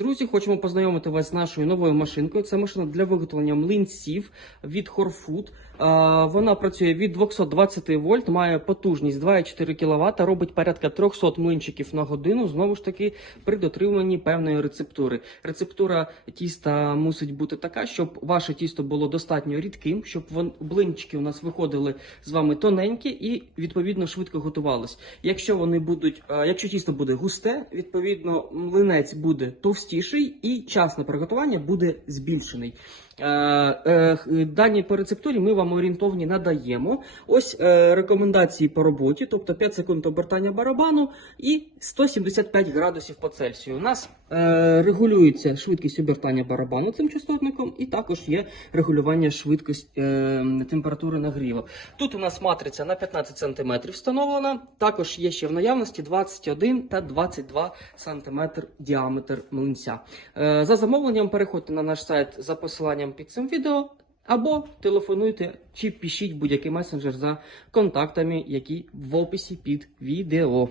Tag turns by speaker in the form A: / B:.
A: Друзі, хочемо познайомити вас з нашою новою машинкою. Це машина для виготовлення млинців від Хорфуд. Вона працює від 220 вольт, має потужність 2,4 кВт, робить порядка 300 млинчиків на годину. Знову ж таки, при дотриманні певної рецептури. Рецептура тіста мусить бути така, щоб ваше тісто було достатньо рідким, щоб блинчики у нас виходили з вами тоненькі і відповідно швидко готувались. Якщо якщо тісто буде густе, відповідно млинець буде товстіший і час на приготування буде збільшений. Е, е, Дані по рецептурі ми вам орієнтовні надаємо. Ось е, рекомендації по роботі, тобто 5 секунд обертання барабану і 175 градусів по Цельсію. У нас регулюється швидкість обертання барабану цим частотником, і також є регулювання швидкості температури нагріву. Тут у нас матриця на 15 см встановлена. Також є ще в наявності 21 та 22 см діаметр млинця. Е, За замовленням переходьте на наш сайт за посиланням під цим відео. Або телефонуйте чи пишіть будь-який месенджер за контактами, які в описі під відео.